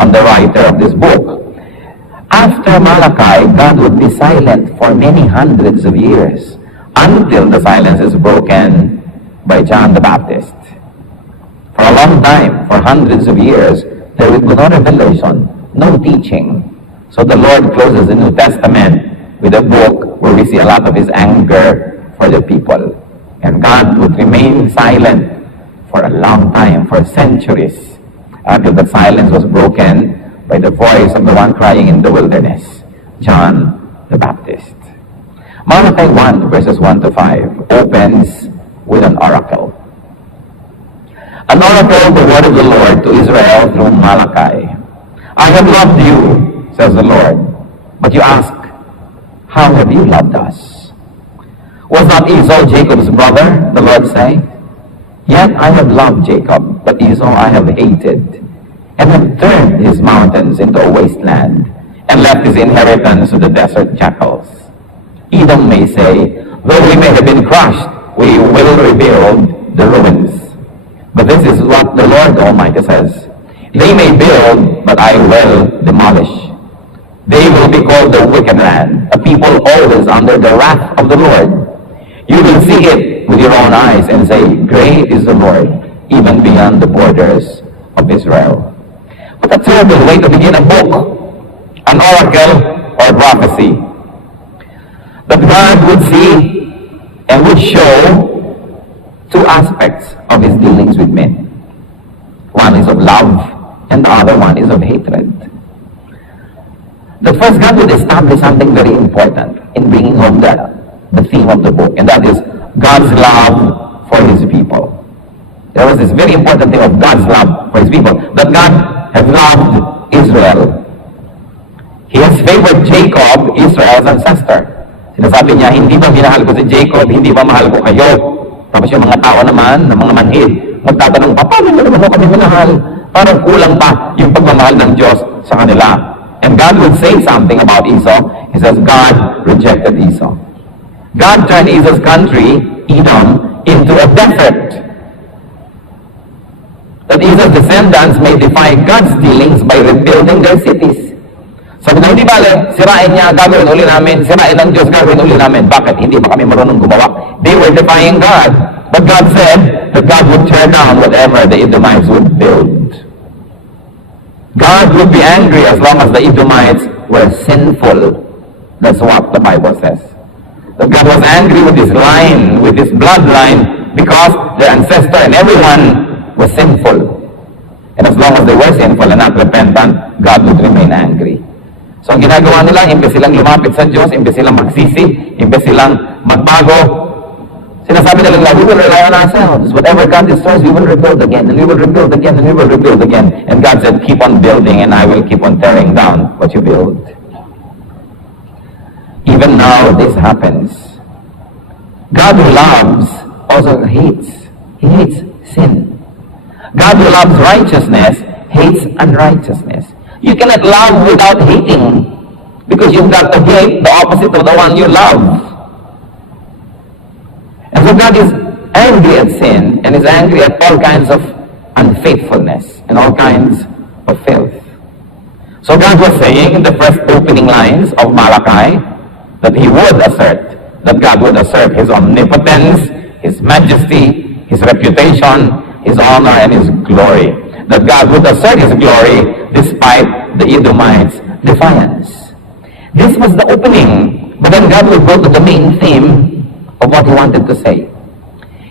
on the writer of this book. After Malachi, God would be silent for many hundreds of years until the silence is broken by John the Baptist. For a long time, for hundreds of years, there would be no revelation, no teaching. So the Lord closes the New Testament with a book where we see a lot of his anger for the people. And God would remain silent for a long time, for centuries, until the silence was broken by the voice of the one crying in the wilderness, John the Baptist. Malachi 1, verses 1 to 5, opens with an oracle. An oracle of the word of the Lord to Israel through Malachi. I have loved you, says the Lord. But you ask, how have you loved us? Was not Esau Jacob's brother, the Lord say? Yet I have loved Jacob, but Esau I have hated, and have turned his mountains into a wasteland, and left his inheritance to the desert jackals. Edom may say, though we may have been crushed, we will rebuild the ruins. But this is what the Lord Almighty says. They may build, but I will demolish. They will be called the wicked land, a people always under the wrath of the Lord. You will see it with your own eyes and say, great is the Lord, even beyond the borders of Israel. What a terrible way to begin a book, an oracle or prophecy. That God would see and would show two aspects of his dealings with men. One is of love, and the other one is of hatred. The first, God would establish something very important in bringing home the theme of the book, and that is God's love for his people. There was this very important thing of God's love for his people, that God has loved Israel. He has favored Jacob, Israel's ancestor. Sinasabi niya, hindi ba minahal ko si Jacob, hindi ba mahal ko kayo? Tapos yung mga tao naman, ng mga manhid, magtatanong pa, paano nyo naman kami minahal? Parang kulang pa yung pagmamahal ng Diyos sa kanila. And God would say something about Esau. He says, God rejected Esau. God turned Esau's country, Edom, into a desert. That Esau's descendants may defy God's dealings by rebuilding their cities. Sabi na, hindi bale, sirain niya, gagawin uli namin, sirain ng Diyos, gagawin uli namin. Bakit? Hindi ba kami marunong gumawa? They were defying God. But God said that God would tear down whatever the Edomites would build. God would be angry as long as the Edomites were sinful. That's what the Bible says. That God was angry with this line, with this bloodline, because their ancestor and everyone was sinful. And as long as they were sinful and not repentant, God would remain angry. So ang ginagawa nila, imbes silang lumapit sa Diyos, imbes silang magsisi, imbes silang magbago, sinasabi nila, we will rely on ourselves. Whatever God destroys, we will rebuild again, and we will rebuild again, and we will rebuild again. And God said, keep on building, and I will keep on tearing down what you build. Even now, this happens. God who loves also hates. He hates sin. God who loves righteousness hates unrighteousness. You cannot love without hating, because you've got to hate the opposite of the one you love. And so God is angry at sin, and is angry at all kinds of unfaithfulness and all kinds of filth. So God was saying in the first opening lines of Malachi that he would assert, that God would assert his omnipotence, his majesty, his reputation, his honor, and his glory. That God would assert his glory despite the Edomites' defiance. This was the opening, but then God would go to the main theme of what he wanted to say.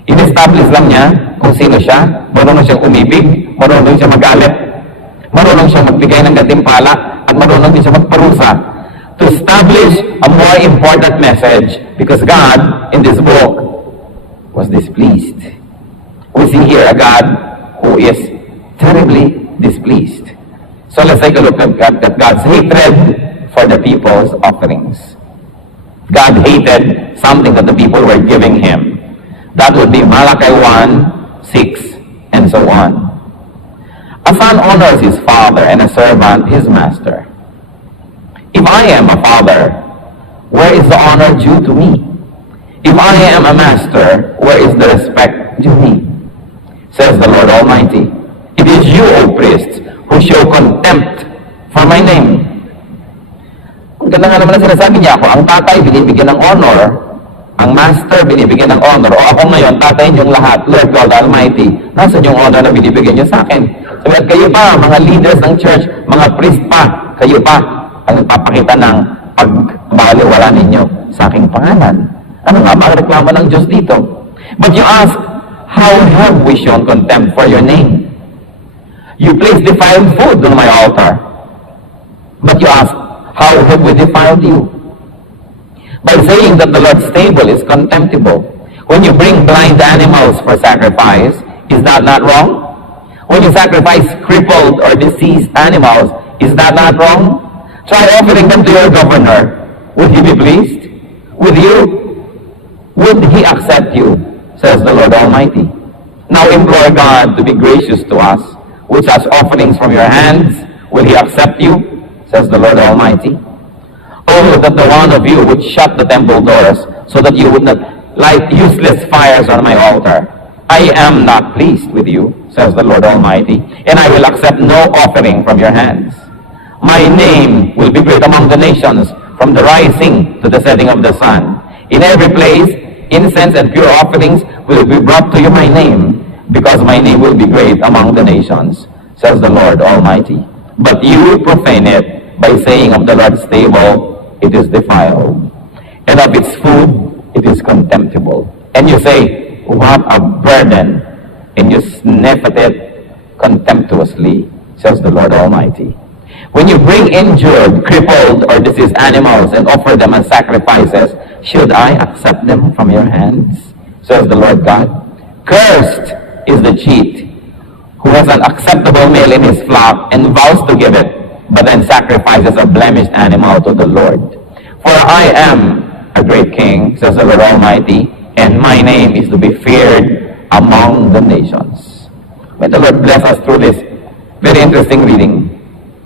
In-establish lang niya kung sino siya, marunong siyang umibig, marunong siyang magalit, marunong siyang magbigay ng gantimpala, at marunong din siya magparusa, to establish a more important message, because God, in this book, was displeased. We see here a God who is terribly displeased. So let's take a look at God's hatred for the people's offerings. God hated something that the people were giving him. That would be Malachi 1, 6, and so on. A son honors his father, and a servant his master. If I am a father, where is the honor due to me? If I am a master, where is the respect due me? Says the Lord Almighty. It is you, O priests, who show contempt Ganda nga naman na sinasabi niya ako, ang tatay binibigyan ng honor, ang master binibigyan ng honor, o ako ngayon, tatay niyong lahat, Lord God Almighty, nasa yung honor na binibigyan niyo sa akin. Sabi at kayo pa, mga leaders ng church, mga priest pa, kayo pa, ang nagpapakita ng pagbaliwala ninyo sa aking pangalan. Ano nga ba ang reklamo ng Diyos dito? But you ask, how have we shown contempt for your name? You place defiled food on my altar. But you ask, how have we defiled you? By saying that the Lord's table is contemptible. When you bring blind animals for sacrifice, is that not wrong? When you sacrifice crippled or diseased animals, is that not wrong? Try offering them to your governor. Would he be pleased with you? Would he accept you? Says the Lord Almighty. Now implore God to be gracious to us. With such offerings from your hands, will he accept you? Says the Lord Almighty. Oh, that the one of you would shut the temple doors, so that you would not light useless fires on my altar. I am not pleased with you, says the Lord Almighty, and I will accept no offering from your hands. My name will be great among the nations, from the rising to the setting of the sun. In every place, incense and pure offerings will be brought to you my name, because my name will be great among the nations, says the Lord Almighty. But you profane it by saying of the Lord's table, it is defiled, and of its food, it is contemptible. And you say, what a burden, and you sniff at it contemptuously, says the Lord Almighty. When you bring injured, crippled, or diseased animals and offer them as sacrifices, should I accept them from your hands? Says the Lord God. Cursed is the cheat, who has an acceptable male in his flock and vows to give it, but then sacrifices a blemished animal to the Lord. For I am a great king, says the Lord Almighty, and my name is to be feared among the nations. May the Lord bless us through this very interesting reading.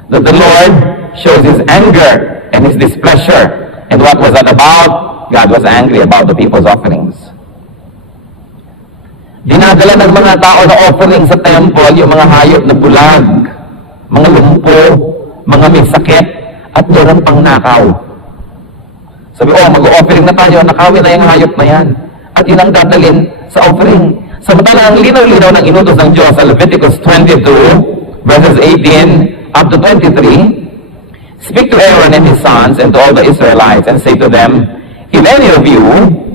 That the Lord shows his anger and his displeasure. And what was that about? God was angry about the people's offerings. Dinadala ng mga tao na offering sa temple yung mga hayop na bulag, mga lumpo, mga may sakit, at meron pang nakaw. Sabi, mag-offering na tayo, nakawin na yung hayop na yan. At yun ang dadalhin sa offering. Samantala, ang linaw-linaw ng inutos ng Diyos sa Leviticus 22, verses 18 up to 23, speak to Aaron and his sons and to all the Israelites and say to them, if any of you,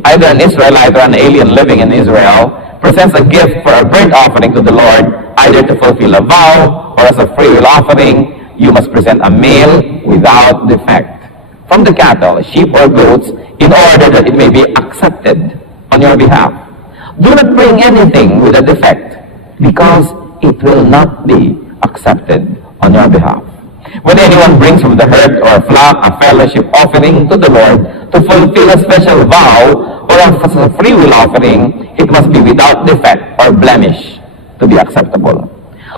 either an Israelite or an alien living in Israel, presents a gift for a burnt offering to the Lord, either to fulfill a vow or as a free will offering, you must present a male without defect from the cattle, sheep or goats, in order that it may be accepted on your behalf. Do not bring anything with a defect, because it will not be accepted on your behalf. When anyone brings from the herd or flock a fellowship offering to the Lord to fulfill a special vow or as a free will offering, it must be without defect or blemish to be acceptable.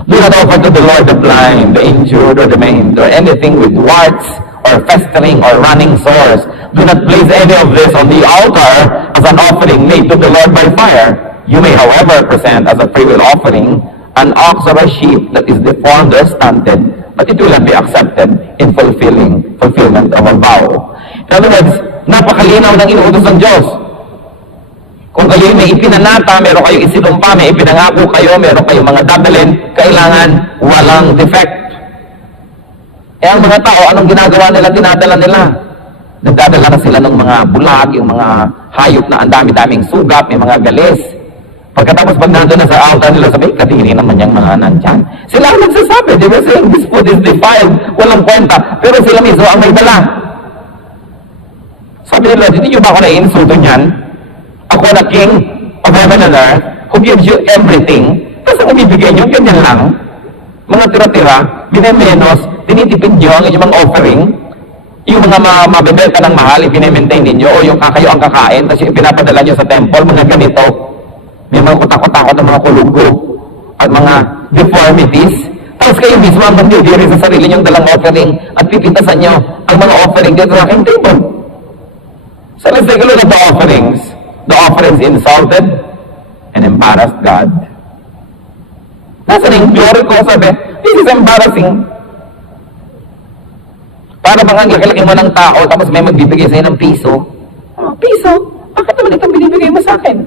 Do not offer to the Lord the blind, the injured, or the maimed, or anything with warts or festering or running sores. Do not place any of this on the altar as an offering made to the Lord by fire. You may, however, present as a free will offering an ox or a sheep that is deformed or stunted, but it will not be accepted in fulfillment of a vow. In other words, napakalinaw ng inuutos ng Diyos. Kung kayo may ipinanata, meron kayong isinumpa, may ipinangako kayo, meron kayong mga dadalhin, kailangan walang defect. Ang mga tao, anong ginagawa nila, dinadala nila? Nagdadala na sila ng mga bulag, yung mga hayop na ang dami-daming sugat, may mga galis. Pagkatapos pag nandun na sa altar nila, sabi, kadiri naman yung mga nandyan. Sila ang nagsasabi, they were saying, this food is defiled, walang kwenta. Pero sila mismo ang may dala. Sabi nila, hindi nyo ba ako na-insulto niyan? Ako na king of heaven and earth, who gives you everything. Tapos ang ibibigay nyo, ganyan lang. Mga tira-tira, binemenos, tinitipid nyo ang inyong mga offering. Yung mga mabibenta ng mahal, ipinemaintain ninyo, o yung kayo ang kakain, tapos yung pinapadala nyo sa temple, mga ganito. May mga kutakot-takot ng mga kulugo at mga deformities. Tapos kayo mismo ang mandidiri sa sarili nyong dalang offering at pipintasan nyo ang mga offering dito sa aking table. So let's take a look at the offerings. The offerings insulted and embarrassed God. That's an impure ko, sabi. This is embarrassing. Para bang ang laki-laki mo ng tao, tapos may magbibigay sa'yo ng piso. Oh, piso? Bakit naman itong binibigay mo sa akin?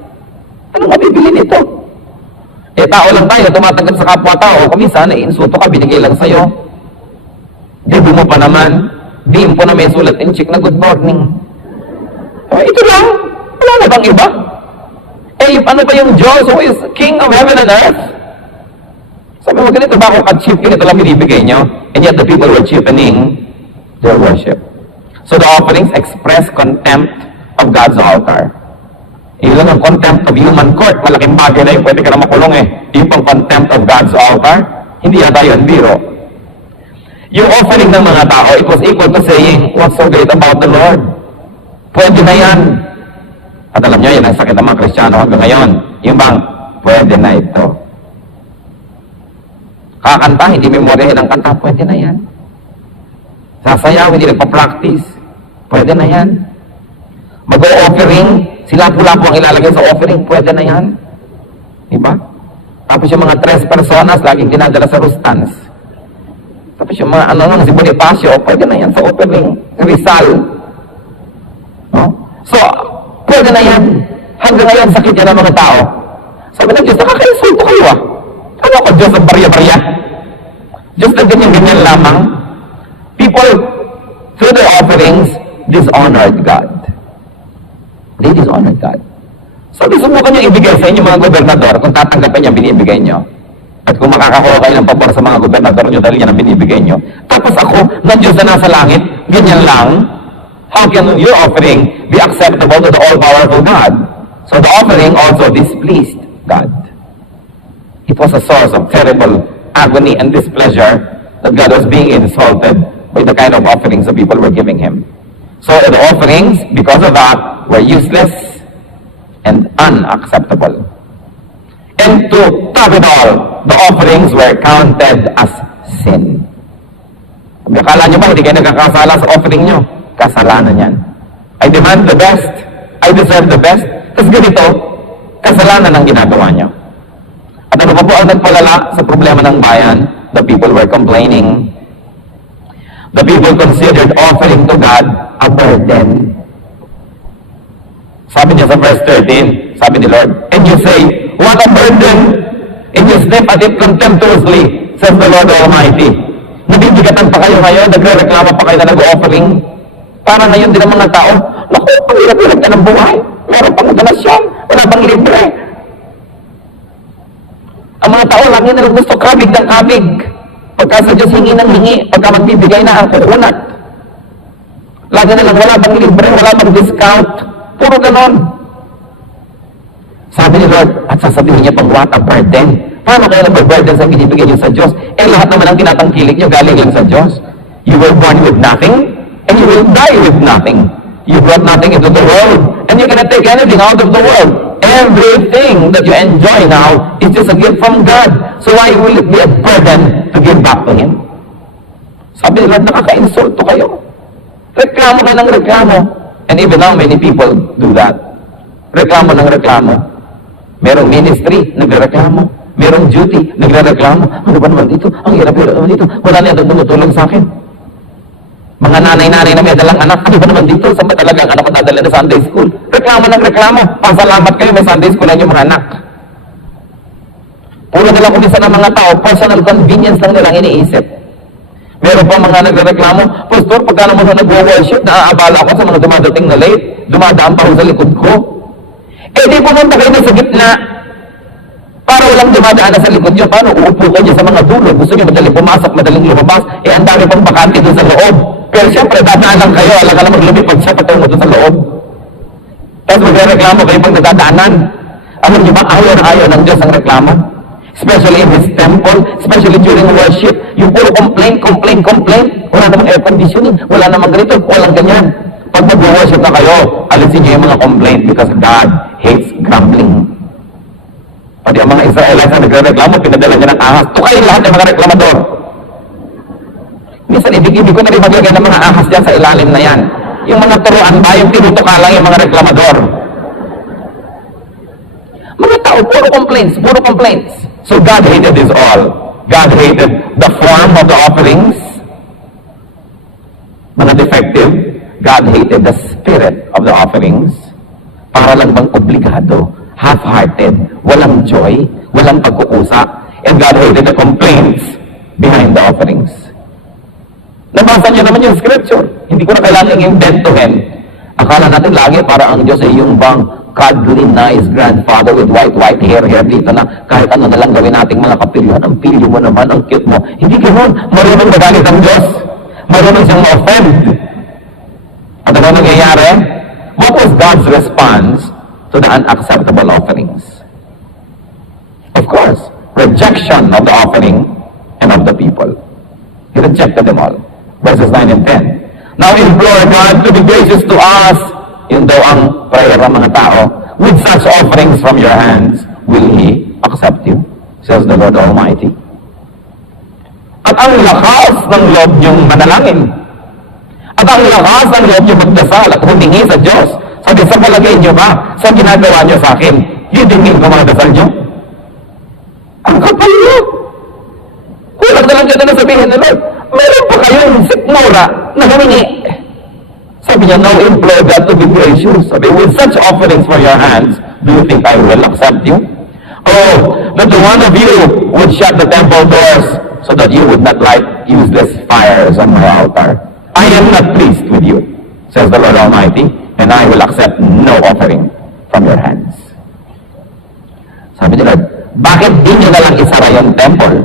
Anong mabibili nito? Eh, tao lang tayo, tumatanggap sa kapwa-tao. Kuminsan, insulto ka, binigay lang sa'yo. Dibo mo pa naman. Diin po na may sulat in check na good morning. Oh, ito lang. Wala na bang iba? Eh, ano ba yung Diyos who is King of heaven and earth? Sabi mo, ganito ba ako ka-cheap? Ganito lang binibigay nyo? And yet the people were cheapening their worship. So the offerings express contempt of God's altar. Yun ang contempt of human court. Malaking bagay na yun. Pwede ka na makulong eh. Yung pang contempt of God's altar, hindi yata yun biro. Yung offering ng mga tao, it was equal to saying, what's so great about the Lord? Pwede na yan. At alam nyo, yan ang sakit ng mga Kristiyano hanggang ngayon. Yung bang, pwede na ito. Kakanta, hindi memoryahin ang kanta, pwede na yan. Sasayaw, hindi nagpa-practice, pwede na yan. Mag-o-offering, sila-pula po ang ilalagay sa offering, pwede na yan. Diba? Tapos yung mga 3 personas, laging dinadala sa Rustans. Tapos yung mga si Bonifacio, pwede na yan sa offering. Rizal. No? So, pwede na yan. Hanggang ngayon, sakit yan ng mga tao. Sabi ng Diyos, nakaka-insulto kayo ah. Ano ako, Diyos ang barya-barya? Diyos na ganyan-ganyan lamang. People, through their offerings, dishonored God. They dishonored God. So, subukan nyo ibigay sa inyo mga gobernador kung tatanggapin niya binibigay nyo. At kung makakakuha kayo ng pabor sa mga gobernador nyo dahil yan ang binibigay nyo. Tapos ako, ng Diyos na nasa langit, ganyan lang. How can your offering be acceptable to the all-powerful God? So the offering also displeased God. It was a source of terrible agony and displeasure that God was being insulted by the kind of offerings the people were giving Him. So the offerings, because of that, were useless and unacceptable. And to top it all, the offerings were counted as sin. Akala nyo ba, hindi kayo nagkakasala sa offering nyo? Kasalanan yan. I demand the best. I deserve the best. Tapos ganito, kasalanan ang ginagawa nyo. At ano pa po ang nagpalala sa problema ng bayan? The people were complaining. The people considered offering to God a burden. Sabi niya sa verse 13, sabi ni Lord, and you say, what a burden! And you sniff at it contemptuously, says the Lord Almighty. Nabibigatan pa kayo ngayon, nagre-reklama pa kayo na nag-offering. Para ngayon din ang mga tao, naku, ang hirap-hirap ka ng buhay. Meron pang donasyon, wala bang libre. Ang mga tao, lagi na lang gusto kabig ng kabig. Pagka sa Diyos hingi ng hingi, pagka magbibigay na ang kukunat. Lagi na lang, wala bang libre, wala bang discount. Puro ganon. Sabi ni Lord, at sasabihin niya pang what a burden. Paano kayo nag-burden sa binibigay niyo sa Diyos? Eh lahat naman ang tinatangkilik niyo galing lang sa Diyos. You were born with nothing, and you will die with nothing. You brought nothing into the world, and you cannot take anything out of the world. Everything that you enjoy now is just a gift from God. So why will it be a burden to give back to Him? Sabi ni Lord, nakaka-insulto kayo. Reklamo ka ng reklamo. And even now, many people do that. Reklamo ng reklamo. Merong ministry, nagreklamo. Merong duty, nagreklamo. Ano ba naman dito? Ang hirap-hirap naman dito. Wala na yung tumutulong sa akin. Mga nanay-nanay na may dalang anak, ano ba naman dito? Saan ba talagang anak ko dadala na Sunday school? Reklamo ng reklamo. Pasalamat kayo, may Sunday school lang yung mga anak. Puro na lang kumisa ng mga tao, personal convenience lang nilang iniisip. Meron pa mga nagreklamo, Pastor, pagka naman sa nag-worship, naaabala ako sa mga dumadating na late, dumadaan pa rin sa likod ko. Eh di pumunta kayo na sa gitna, para walang dumadaan na sa likod nyo. Paano? Uupo kayo sa mga dulo. Gusto nyo madaling pumasok, madaling lumabas. Eh, ang dami pang bakante doon sa loob. Pero siyempre, dadaan lang kayo. Alam ka naman lumipag siya patungo doon sa loob. Tapos magreklamo kayo pag nadadaanan. Alam nyo ba, ayaw na ayaw ng Diyos ang reklamo. Especially in His temple, especially during worship. Yung puro complain. Wala namang air conditioning. Wala namang ganito. Walang ganyan. Pag mag-worship na kayo, alisin nyo yung mga complaint because God hates grumbling. Pati ang mga Israelites na nagre-reklamo, pinadala niya ng ahas. Tukay lahat ng mga reklamador. Minsan, ibig-ibig ko na rin maglagay ng mga ahas dyan sa ilalim na yan. Yung mga turuan ba, yung tinutuka lang yung mga reklamador. Mga tao, puro complaints. So God hated this all. God hated the form of the offerings. effective? God hated the spirit of the offerings. Para lang bang obligado, half-hearted, walang joy, walang pagkukusa, and God hated the complaints behind the offerings. Nabasa niyo naman yung scripture. Hindi ko na kailangan yung dead to him. Akala natin lagi para ang Diyos ay yung bang cuddly, nice grandfather with white hair dito na kahit ano na lang gawin nating mga kapilyo. Ang pilyo mo naman, ang cute mo. Hindi ganoon. Marunong magalit ang Diyos. Marunong siyang ma-offend. At ano nangyayari? What was God's response to the unacceptable offerings? Of course, rejection of the offering and of the people. He rejected them all. Verses 9 and 10. Now implore God to be gracious to us. Yun daw ang prayer ng mga tao. With such offerings from your hands, will He accept you? Says the Lord Almighty. At ang lakas ng loob niyong manalangin. At ang lakas ng loob niyong magdasal at humingi sa Diyos. Sabi, sa palagay niyo ba, sa ginagawa niyo sa akin, hidingin ko mga dasal niyo? Ang kapal niyo. Kulang na lang dyan na sabihin na Lord, meron pa kayong sikmura na humingi. Sabi niya, now implore God to be gracious. Sabi, with such offerings for your hands, do you think I will accept you? Oh, that the one of you would shut the temple doors so that you would not light useless fires on my altar. I am not pleased with you, says the Lord Almighty, and I will accept no offering from your hands. Sabi ni Lord, bakit di nyo na lang isara yung temple?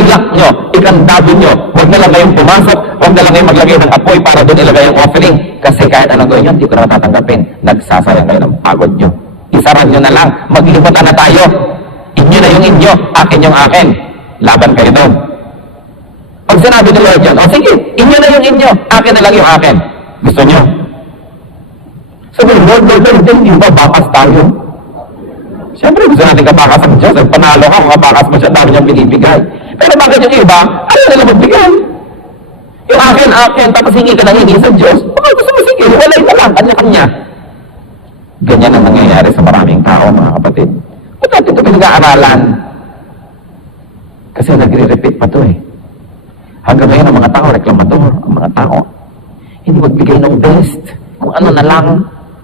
Ilak nyo, ikandado nyo, huwag na lang kayong pumasok, huwag na lang kayong maglagay ng apoy para doon ilagay yung offering. Kasi kahit anong gawin nyo, hindi ko na matatanggapin. Nagsasayang kayo ng pagod nyo. Isara nyo na lang, maglimutan na tayo. Inyo na yung inyo, akin yung akin. Laban kayo doon. Pag sinabi ni Lord yan, o sige, inyo na yung inyo, akin na lang yung akin. Gusto nyo? Sabi, Lord, hindi ba bakas tayo? Siyempre, gusto natin kabakas ang Diyos. Panalo ka, kung kabakas mo siya, dami niyang binibigay. Pero bakit yung iba, ayaw nila magbigay? Yung akin, tapos hingi ka na hingi sa Diyos, baka gusto mo sige, walay na lang, kanya-kanya. Ganyan ang nangyayari sa maraming tao, mga kapatid. Ba't natin ito pinag-aaralan? Kasi nagre-repeat pa ito eh. Hanggang ngayon ang mga tao, reklamador, ang mga tao, hindi magbigay ng best, kung ano na lang,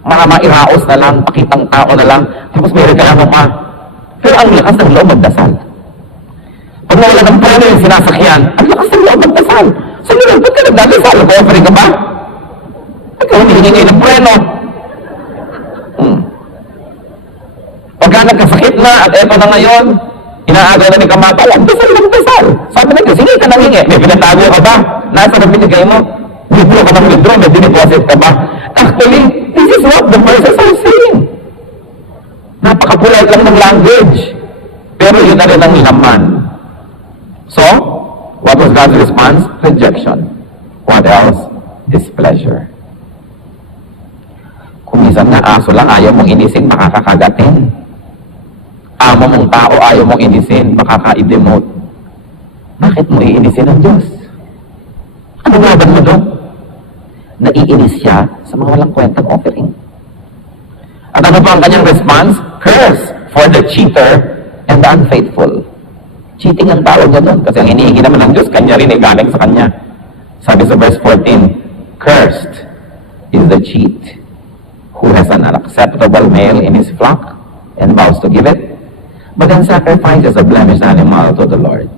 mga mairaos na lang, pakitang tao na lang, tapos may reklamo pa. Pero ang lakas ng loob magdasal. Pag nawala ng preno yung sinasakyan, ang lakas ng loob magdasal. Sabi lang, ba't ka nagdadasal? Nag-offering ka ba? Ba't ka humihingi ngayon ng preno? Pagka nagkasakit na at eto na ngayon, inaagaw na ni Kamatay, ang dasal ng dasal. Sabi na, sige ka nang hingi. May pinatago ka ba? Nasa na binigay mo? Withdraw ka ng withdraw, may dineposit ka ba? Actually, this is what the verses are saying. Napaka-polite lang ng language. Pero yun na rin ang laman. So, what was God's response? Rejection. What else? Displeasure. Kung minsan nga aso lang, ayaw mong inisin, makakakagatin. Amo mong tao, ayaw mong inisin, makaka-demote. Bakit mo iinisin ang Diyos? Ano laban mo doon? Naiinis siya sa mga walang kwentang offering. At ano pa ang kanyang response? Curse for the cheater and the unfaithful. Cheating ang tawag niya doon. Kasi ang hinihingi naman ng Diyos, kanya rin ay galing sa kanya. Sabi sa verse 14, cursed is the cheat who has an unacceptable male in his flock and vows to give it, but then sacrifices a blemished animal to the Lord.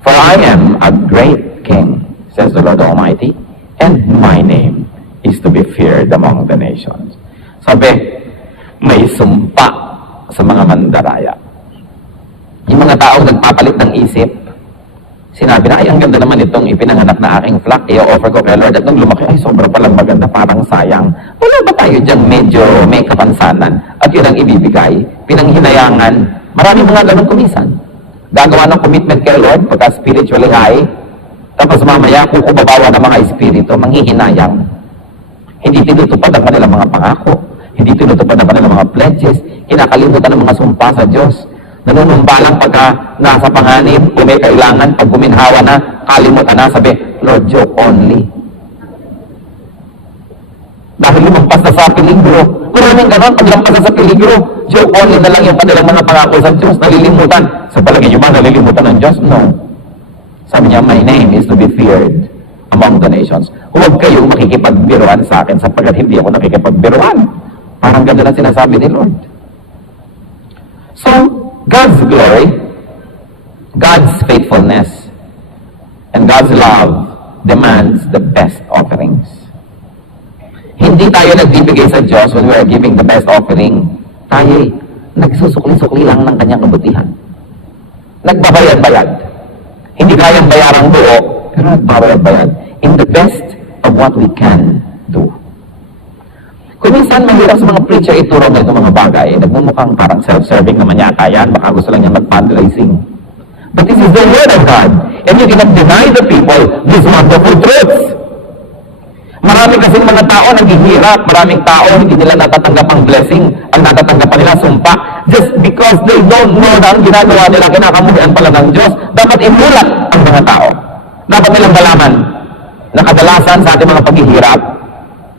For I am a great king, says the Lord Almighty, and my name is to be feared among the nations. Sabi, may sumpa sa mga mandaraya. Yung mga taong nagpapalit ng isip, sinabi na, ay, ang ganda naman itong ipinanganak na aking flock, i-offer ko kay Lord. At nung lumaki, ay, sobra palang maganda, parang sayang. Wala ba tayo dyan medyo may kapansanan? At yun ang ibibigay, pinanghinayangan. Marami mga ganun kumisan. Gagawa ng commitment kay Lord, pagka spiritually high, tapos mamaya, kukubabawa ng mga espiritu, manghihinayang. Hindi tinutupad ang kanilang mga pangako. Hindi tinutupad ang kanilang mga pledges. Kinakalimutan ng mga sumpa sa Diyos. Nanunumba lang pagka nasa panganib, kung may kailangan, pag guminhawa na, kalimutan na, sabi, Lord, joke only. Dahil lumampas na sa peligro. Maraming ganon, pag lampas na sa peligro, joke only na lang yung kanilang mga pangako sa Diyos, nalilimutan. Sa palagay niyo ba, nalilimutan ng Diyos? No. Sabi niya, my name is to be feared among the the nations, huwag kayong makikipagbiruan sa akin sapagkat hindi ako nakikipagbiruan. Parang ganda na sinasabi ni Lord. So, God's glory, God's faithfulness, and God's love demands the best offerings. Hindi tayo nagbibigay sa Diyos when we are giving the best offering. Tayo nagsusukli-sukli lang ng kanyang kabutihan. Nagbabayad-bayad. Hindi kayang bayarang buo, pero nagbabayad-bayad. In the best of what we can do. Kung minsan mahirap sa mga preacher ituro na itong mga bagay, nagmumukhang parang self-serving naman yata yan, baka gusto lang niya mag-fundraising. But this is the word of God, and you cannot deny the people these wonderful truths. Marami kasing mga tao naghihirap, maraming tao hindi nila natatanggap ang blessing, ang natatanggap pa nila sumpa, just because they don't know na ang ginagawa nila, kinakamuhian pala ng Diyos. Dapat imulat ang mga tao. Dapat nilang malaman na kadalasan sa ating mga paghihirap,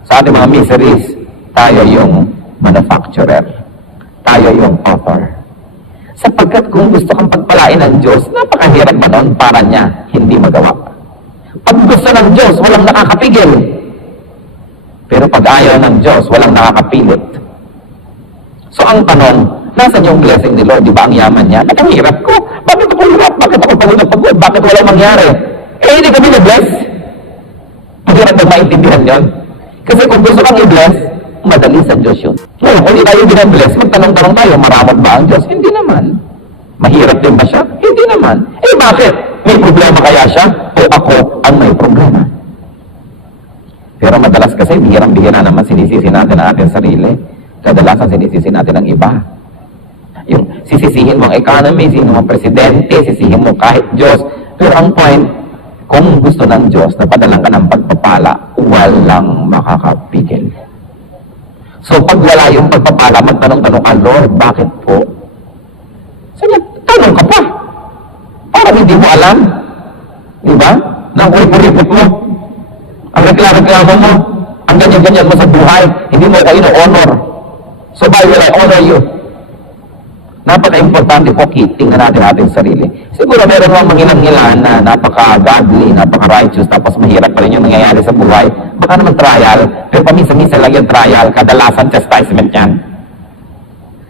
sa ating mga miseries, tayo yung manufacturer. Tayo yung author. Sapagkat kung gusto kang pagpalain ng Diyos, napakahirap ba noon para niya hindi magawa. Pag gusto ng Diyos, walang nakakapigil. Pero pag ayaw ng Diyos, walang nakakapilit. So ang tanong, nasan yung blessing ni Lord? Di ba ang yaman niya? Ba't ang hirap ko? Bakit ako hirap? Bakit ako pagod? Bakit walang mangyari? Eh, hindi kami na-bless. Mahirap na maintindihan yun. Kasi kung gusto kang i-bless, madali sa Diyos yun. Ngayon, kung hindi tayo binabless, magtanong-tanong tayo, maramot ba ang Diyos? Hindi naman. Mahirap din ba siya? Hindi naman. Eh, bakit? May problema kaya siya? O ako ang may problema? Pero madalas kasi, bihirang-bihira naman sinisisi natin ang ating sarili. Kadalasan sinisisi natin ang iba. Yung sisisihin mo ang economy, sisisihin mo ang presidente, sisisihin mo kahit Diyos. Pero ang point, kung gusto ng Diyos na padalang ka ng pagpapala, walang makakapigil. So pag wala yung pagpapala, magtanong-tanong ka, Lord, bakit po? Sige, tanong ka pa. Parang hindi mo alam. Diba? Nang uripot mo. Ang reklamo mo, ang ganyan-ganyan mo sa buhay, hindi mo kayo na-honor. So by will I honor you? Napaka-importante po, tingnan natin ating sarili. Siguro meron mga mangilang-ngilan na napaka-godly, napaka-righteous, tapos mahirap pa rin yung nangyayari sa buhay. Baka naman trial, pero paminsan-minsan lang yung trial, kadalasan chastisement yan.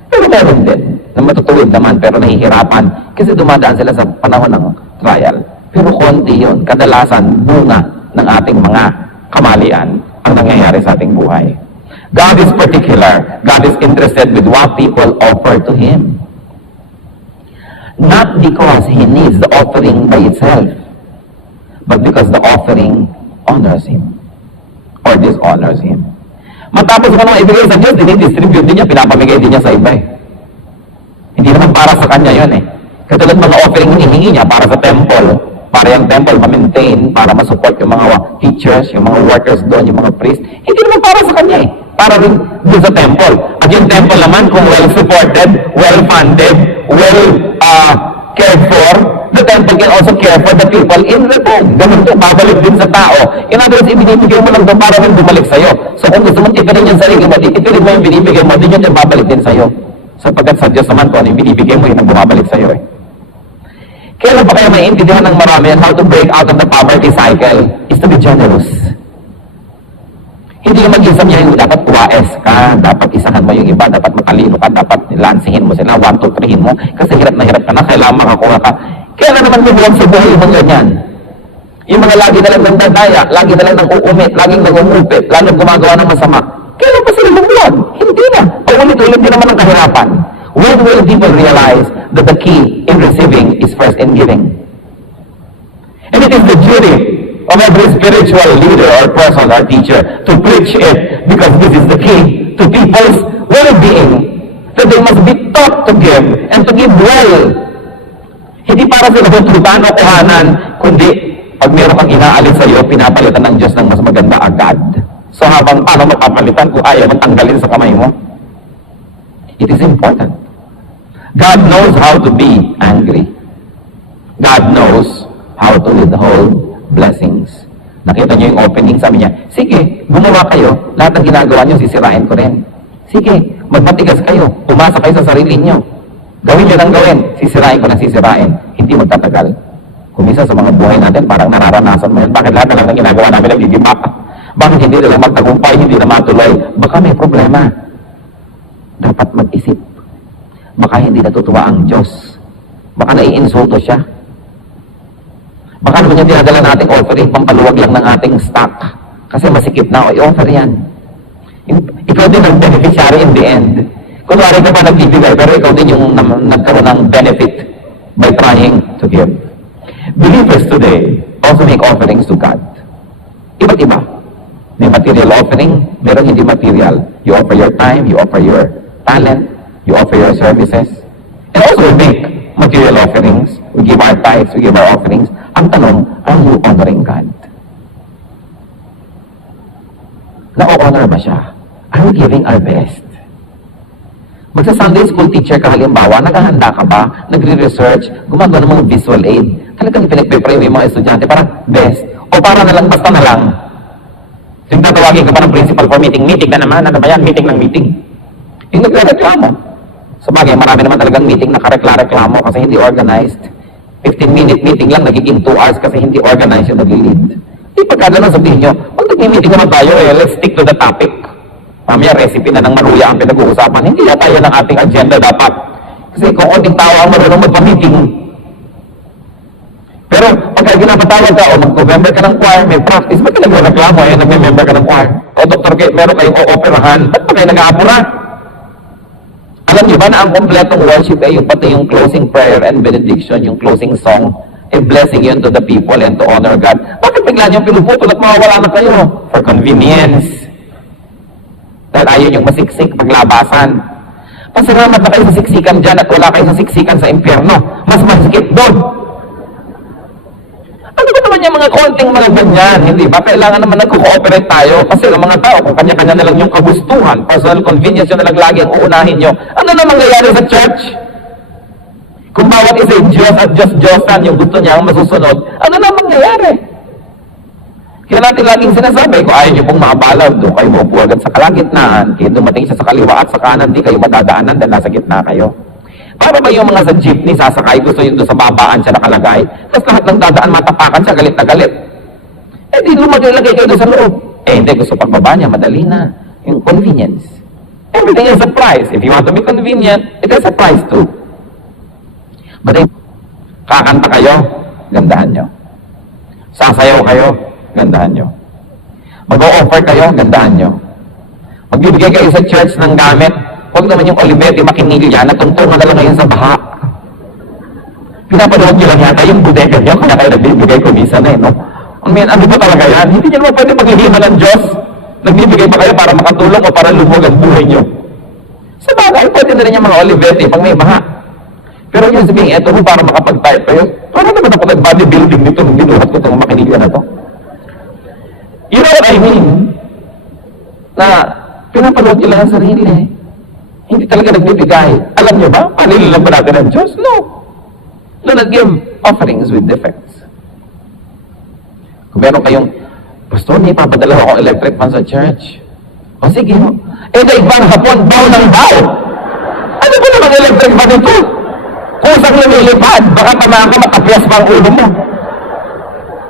Pero meron din, na matutuwid naman, pero nahihirapan, kasi dumadaan sila sa panahon ng trial. Pero konti yun, kadalasan bunga ng ating mga kamalian ang nangyayari sa ating buhay. God is particular. God is interested with what people offer to Him. Not because He needs the offering by itself, but because the offering honors Him or dishonors Him. Matapos mo nang ibigay sa Diyos, dinidistribute din niya, pinapamigay din niya sa iba. Hindi naman para sa Kanya yun . Katulad mga offering hinihingi niya para sa temple, para yung temple ma-maintain, para ma-support yung mga teachers, yung mga workers doon, yung mga priests. Hindi naman para sa Kanya . Para rin doon sa temple. At yung temple naman, kung well-supported, well-funded, cared for, the temple can also care for the people in return. Ganun to, babalik din sa tao. In other words, ibinibigay mo lang doon para rin bumalik sa'yo. So kung gusto mo tipirin yung sarili mo, tipirin mo yung binibigay mo, din yun babalik din sa'yo. Sapagkat sa Diyos naman, kung ano yung binibigay mo, yun ang bumabalik sa'yo . Kailan pa kaya maintindihan ng marami how to break out of the poverty cycle is to be generous. Hindi yung mag-isa niya yung dapat uwaes ka, dapat isahan mo yung iba, dapat matalino ka, dapat lansihin mo sila, 1, 2, 3 mo, kasi hirap na hirap ka na, kailangan makakuha ka. Kailan naman bibuwan sa buhay yung mga ganyan? Yung mga lagi na lang nagdadaya, lagi na lang nag-uumit, laging nag-umupit, laging gumagawa ng masama. Kailan pa sila bibuwan? Hindi na. Paulit-ulit din naman ang kahirapan. When will people realize that the key in receiving is first in giving? And it is the duty of every spiritual leader or person or teacher to preach it, because this is the key to people's well-being, that they must be taught to give and to give well. Hindi para sila hututan o kuhanan, kundi pag meron kang inaalis sa iyo, pinapalitan ng Diyos ng mas maganda agad. So habang paano mapapalitan kung ayaw mo tanggalin sa kamay mo? It is important. God knows how to be angry. God knows how to withhold blessings. Nakita niyo yung opening, sabi niya, sige, gumawa kayo, lahat ng ginagawa niyo, sisirain ko rin. Sige, magmatigas kayo, umasa kayo sa sarili niyo. Gawin niyo lang gawin, sisirain ko na sisirain. Hindi magtatagal. Kumisa sa mga buhay natin, parang nararanasan mo yan. Bakit lahat na lang ng ginagawa namin nag-give up? Bakit hindi na lang magtagumpay, hindi na matuloy? Baka may problema. Dapat mag-isip. Baka hindi natutuwa ang Diyos. Baka naiinsulto siya. Baka naman yung dinadala nating offering, pampaluwag lang ng ating stock. Kasi masikip na, i-offer yan. Ikaw din ang beneficiary in the end. Kunwari ka pa nagbibigay, pero ikaw din yung nagkaroon ng benefit by trying to give. Believers today also make offerings to God. Iba't iba. May material offering, meron hindi material. You offer your time, you offer your talent, you offer your services. And also we make material offerings. We give our tithes, we give our offerings. Ang tanong, are you honoring God? Na-honor ba siya? Are we giving our best? Magsa-Sunday school teacher ka halimbawa, naghahanda ka ba? Nagre-research, gumagawa ng mga visual aid. Talagang pinagpe-pray yung mga estudyante, parang best. O para na lang, basta na lang. Yung tatawagin ka pa ng principal for meeting. Meeting na naman, ano ba yan? Meeting ng meeting. Yung nagre-reklamo. Sa bagay, marami naman talagang meeting na karekla-reklamo kasi hindi organized. 15-minute meeting lang, nagiging 2 hours kasi hindi organized yung nag-lead. Di pagkada lang sabihin nyo, pag nag-meeting naman tayo, let's stick to the topic. Mamaya, recipe na ng maruya ang pinag-uusapan. Hindi na tayo ng ating agenda dapat. Kasi kung konting tao ang marunong magpa-meeting. Pero pagka ginapatawag ka o mag-member ka ng choir, may practice, ba't ka nag-reklamo? Nag-member ka ng choir. O Dr. Kate, meron kayong o-operahan. Ba't pa kayo nag-aapura? Alam niyo ba na ang kompletong worship ay yung pati yung closing prayer and benediction, yung closing song, a blessing yun to the people and to honor God. Bakit bigla niyong pinuputol at mawawala na kayo? For convenience. Dahil ayaw yung masiksik paglabasan. Pasalamat na kayo sa siksikan dyan at wala kayo sa siksikan sa impyerno. Mas masikip doon. Ano ba naman yung mga konting mga ganyan? Hindi ba? Kailangan naman nagko-cooperate tayo kasi ang mga tao, kung kanya-kanya na lang yung kagustuhan, personal convenience yun na lang lagi ang uunahin nyo. Ano na mangyayari sa church? Kung bawat isa yung Diyos at Diyos-Diyosan yung gusto niya ang masusunod, ano na mangyayari? Kaya natin laging sinasabi, kung ayaw nyo pong makabalaw, doon kayo maupo agad sa kalagitnaan, kaya dumating siya sa kaliwa at sa kanan, di kayo madadaanan dahil nasa gitna kayo. Para ba yung mga sa jeepney, sasakay, gusto yun doon sa babaan siya nakalagay, tapos lahat ng dadaan matapakan siya, galit na galit. Eh di lumagay-lagay kayo doon sa loob. Eh hindi, gusto pagbaba niya, madali na. Yung convenience. Everything is a price. If you want to be convenient, it has a price too. But if kakanta kayo, gandahan nyo. Sasayaw kayo, gandahan nyo. Mag-o-offer kayo, gandahan nyo. Magbibigay kayo sa church ng gamit, huwag naman yung Olivetti makinilya, natungtungan na lang ngayon sa baha. Pinapanood nyo lang yata yung bodega nyo, kaya kayo nagbibigay kumisa na no? Ano ba talaga yan? Hindi nyo naman pwede maghihima ng Diyos. Nagbibigay pa kayo para makatulong o para lumog ang buhay nyo. Sa bagay, pwede na rin yung mga Olivetti pag may baha. Pero yung sabihin, eto mo para makapag-type kayo. Paano naman ako nag-bodybuilding nito nung binuhat ko itong makinilya na to? You know what I mean? Na pinapanood nyo lang ang sarili. Hindi talaga nagbibigay. Alam nyo ba? Panilin lang ba natin ang Diyos? No. Do not give offerings with defects. Kung meron kayong, Pastor, may papadala ako electric fan sa church. O sige mo. Eh, daibang hapon, baw ng baw. Ano ba naman electric fan ito? Kung saan lumilipad, baka tamaan ka makapiyas pa ang ulo mo.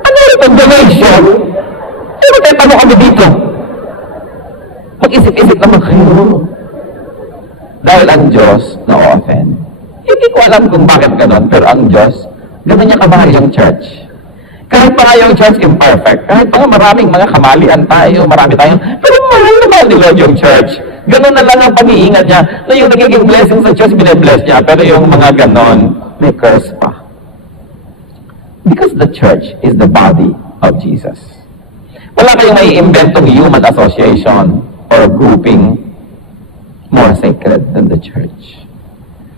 Ano ito? Donation? Pero tayo, paano kami dito? Mag-isip-isip naman kayo. Dahil ang Diyos na-offend. Hindi ko alam kung bakit ganon, pero ang Diyos, ganon niya kamahal yung church. Kahit pa nga yung church imperfect, kahit pa nga maraming mga kamalian tayo, marami tayong, pero mahal na mahal ni Lord yung church. Ganon na lang ang pag-iingat niya, na yung nagiging blessing sa church, bine-bless niya, pero yung mga ganon, may curse pa. Because the church is the body of Jesus. Wala kayong mai-inventong human association or grouping more sacred than the church.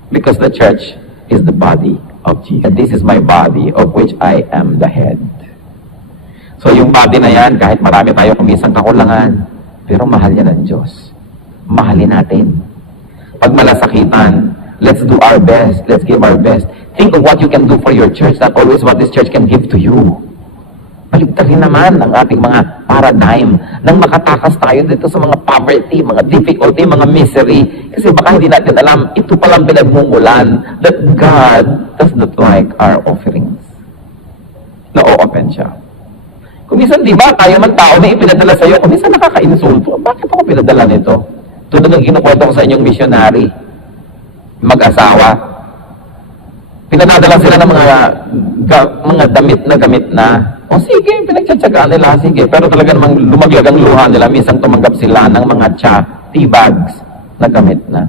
Because the church is the body of Jesus. This is my body of which I am the head. So yung body na yan, kahit marami tayo kumisang kakulangan, pero mahal yan ng Diyos. Mahalin natin. Pag malasakitan, let's do our best. Let's give our best. Think of what you can do for your church, not always what this church can give to you. Baligtarin naman ang ating mga paradigm nang makatakas tayo dito sa mga poverty, mga difficulty, mga misery. Kasi baka hindi natin alam, ito palang pinagmumulan that God does not like our offerings. na-open siya. Kung minsan, di ba, tayo man tao may ipinadala sa'yo, kung minsan nakaka-insulto, bakit ako pinadala nito? Tulad ng kinukwento ko sa inyong missionary, mag-asawa, pinadala sila ng mga damit na, o sige, pinagtsatsagaan nila, sige, pero talaga namang lumaglag ang luha nila, minsan tumanggap sila ng mga tea bags na gamit na.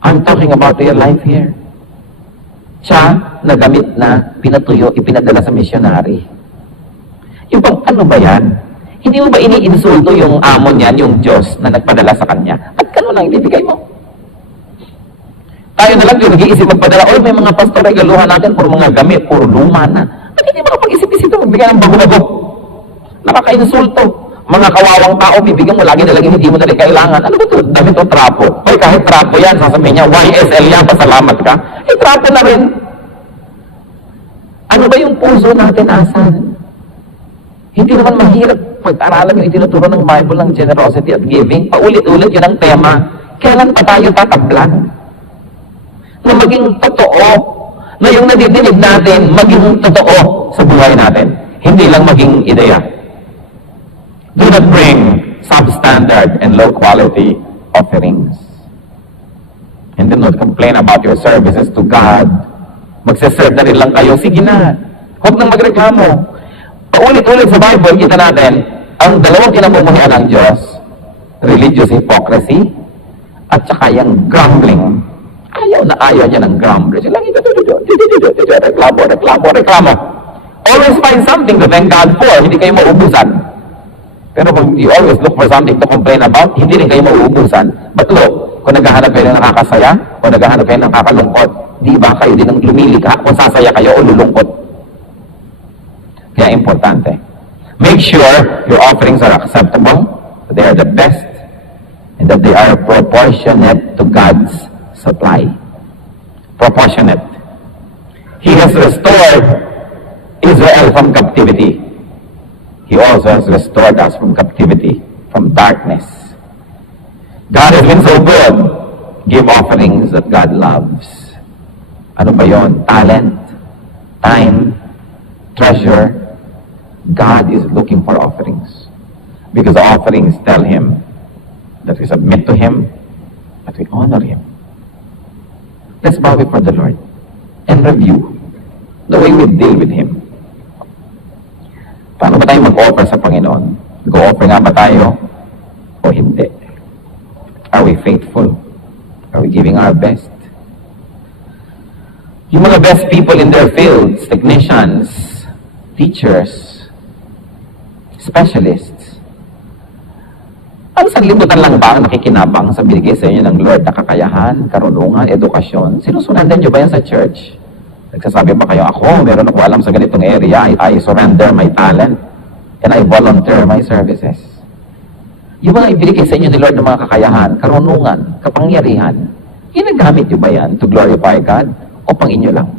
I'm talking about real life here. Na gamit na, pinatuyo, ipinadala sa missionary. Yung bang, ano ba yan? Hindi mo ba iniinsulto yung amo niyan, yung Diyos na nagpadala sa kanya? At kano lang ibibigay mo? Tayo na lang yung nag-iisip magpadala, may mga pastor ay galuhan natin, puro mga gamit, puro luma na. Ba't hindi makapag-isip-isip ito magbigay ng bago-bago? Nakaka-insulto. Mga kawawang tao, bibigyan mo lagi na lagi, hindi mo na rin kailangan. Ano ba ito? Damit o trapo? Hoy, kahit trapo yan, sasabihin niya, YSL yan, pasalamat ka. Trapo na rin. Ano ba yung puso natin, asan? Hindi naman mahirap pag-aralan yung itinuturo ng Bible ng generosity at giving. Paulit-ulit yun ang tema. Kailan pa tayo tatablan? Na maging totoo. Na yung nadidinig natin, maging totoo sa buhay natin. Hindi lang maging ideya. Do not bring substandard and low quality offerings. And do not complain about your services to God. Magsaserve na rin lang kayo. Sige na. Huwag nang magreklamo. Paulit-ulit sa Bible, kita natin, ang dalawang kinamumuhian ng Diyos, religious hypocrisy, at saka yung grumbling. Ayaw na ayaw niya ng grumbling. Sila reklamo. Always find something to thank God for. Hindi kayo mauubusan. Pero pag you always look for something to complain about, hindi rin kayo mauubusan. But look, kung naghahanap kayo ng nakakasaya, kung naghahanap kayo ng nakakalungkot, di ba kayo din ang lumilikha kung sasaya kayo o lulungkot? Kaya importante. Make sure your offerings are acceptable, that they are the best, and that they are proportionate to God's supply. Proportionate. He has restored Israel from captivity. He also has restored us from captivity, from darkness. God has been so good. Give offerings that God loves. Ano ba yun? Talent, time, treasure. God is looking for offerings. Because the offerings tell Him that we submit to Him, that we honor Him. Let's bow before the Lord and review the way we deal with Him. Paano ba tayo mag-offer sa Panginoon? Mag-offer nga ba tayo o hindi? Are we faithful? Are we giving our best? Yung mga best people in their fields, technicians, teachers, specialists, ang sanlibutan lang ba ang nakikinabang sa binigay sa inyo ng Lord na kakayahan, karunungan, edukasyon? Sinusundan nyo ba yan sa church? Nagsasabi ba kayo, ako, meron ako alam sa ganitong area, I surrender my talent, and I volunteer my services. Yung mga ibinigay sa inyo ni Lord ng mga kakayahan, karunungan, kapangyarihan, ginagamit nyo ba yan to glorify God o pang inyo lang?